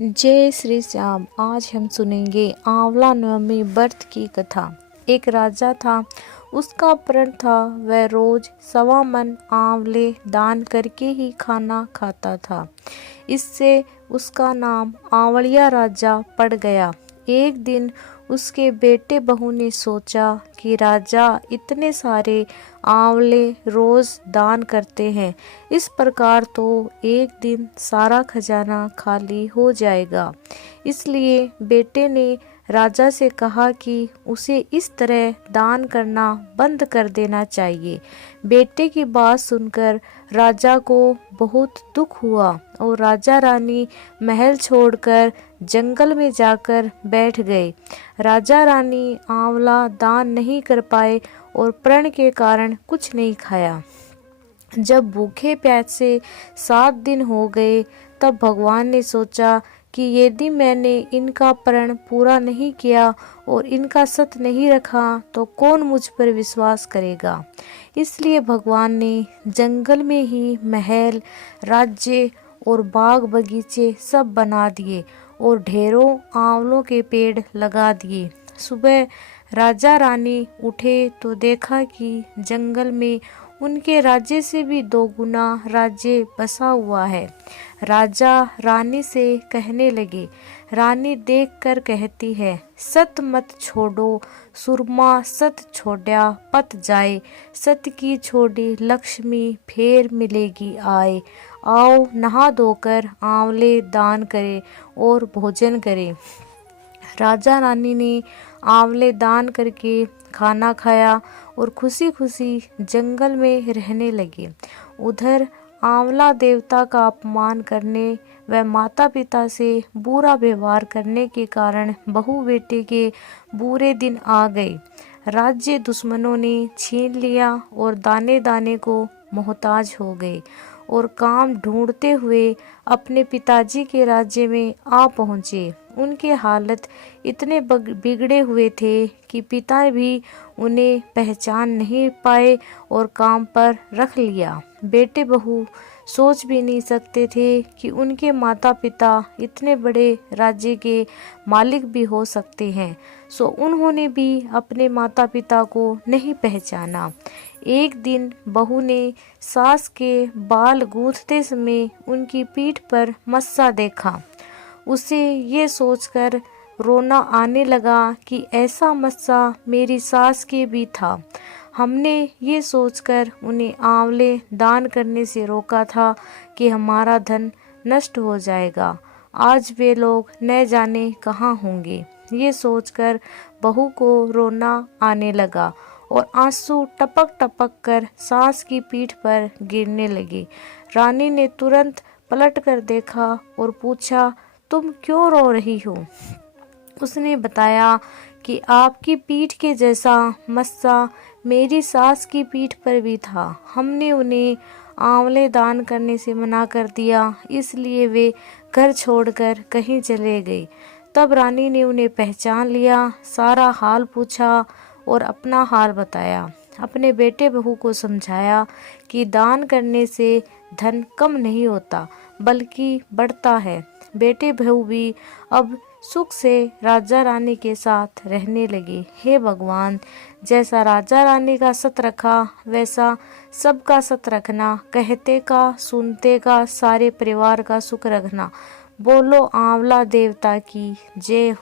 जय श्री श्याम। आज हम सुनेंगे आंवला नवमी व्रत की कथा। एक राजा था, उसका प्रण था वह रोज 1.25 मन आंवले दान करके ही खाना खाता था। इससे उसका नाम आंवलिया राजा पड़ गया। एक दिन उसके बेटे बहू ने सोचा कि राजा इतने सारे आंवले रोज दान करते हैं, इस प्रकार तो एक दिन सारा खजाना खाली हो जाएगा। इसलिए बेटे ने राजा से कहा कि उसे इस तरह दान करना बंद कर देना चाहिए। बेटे की बात सुनकर राजा को बहुत दुख हुआ और राजा रानी महल छोड़कर जंगल में जाकर बैठ गए। राजा रानी आंवला दान नहीं कर पाए और प्रण के कारण कुछ नहीं खाया। जब भूखे प्यासे 7 दिन हो गए, तब भगवान ने सोचा कि यदि मैंने इनका प्रण पूरा नहीं किया और इनका सत नहीं रखा तो कौन मुझ पर विश्वास करेगा। इसलिए भगवान ने जंगल में ही महल, राज्य और बाग बगीचे सब बना दिए और ढेरों आंवलों के पेड़ लगा दिए। सुबह राजा रानी उठे तो देखा कि जंगल में उनके राज्य से भी 2 गुना राज्य बसा हुआ है। राजा रानी से कहने लगे। रानी देखकर कहती है, सत मत छोड़ो सुरमा सत छोड़ा पत जाए, सत की छोड़ी लक्ष्मी फेर मिलेगी आए। आओ नहा धोकर आंवले दान करें और भोजन करें। राजा रानी ने आंवले दान करके खाना खाया और खुशी खुशी जंगल में रहने लगे। उधर आंवला देवता का अपमान करने व माता पिता से बुरा व्यवहार करने के कारण बहू बेटे के बुरे दिन आ गए। राज्य दुश्मनों ने छीन लिया और दाने दाने को मोहताज हो गए और काम ढूंढते हुए अपने पिताजी के राज्य में आ पहुँचे। उनके हालत इतने बिगड़े हुए थे कि पिता भी उन्हें पहचान नहीं पाए और काम पर रख लिया। बेटे बहू सोच भी नहीं सकते थे कि उनके माता पिता इतने बड़े राज्य के मालिक भी हो सकते हैं, सो उन्होंने भी अपने माता पिता को नहीं पहचाना। एक दिन बहू ने सास के बाल गूंथते समय उनकी पीठ पर मस्सा देखा। उसे ये सोचकर रोना आने लगा कि ऐसा मस्सा मेरी सास के भी था। हमने ये सोचकर उन्हें आंवले दान करने से रोका था कि हमारा धन नष्ट हो जाएगा। आज वे लोग न जाने कहाँ होंगे। ये सोचकर बहू को रोना आने लगा और आंसू टपक टपक कर सास की पीठ पर गिरने लगे। रानी ने तुरंत पलट कर देखा और पूछा, तुम क्यों रो रही हो? उसने बताया कि आपकी पीठ के जैसा मस्सा मेरी सास की पीठ पर भी था। हमने उन्हें आंवले दान करने से मना कर दिया, इसलिए वे घर छोड़कर कहीं चले गए। तब रानी ने उन्हें पहचान लिया, सारा हाल पूछा और अपना हाल बताया। अपने बेटे बहू को समझाया कि दान करने से धन कम नहीं होता बल्कि बढ़ता है। बेटे बहू भी अब सुख से राजा रानी के साथ रहने लगे। हे भगवान, जैसा राजा रानी का सत रखा वैसा सबका सत रखना, कहते का सुनते का सारे परिवार का सुख रखना। बोलो आंवला देवता की जय।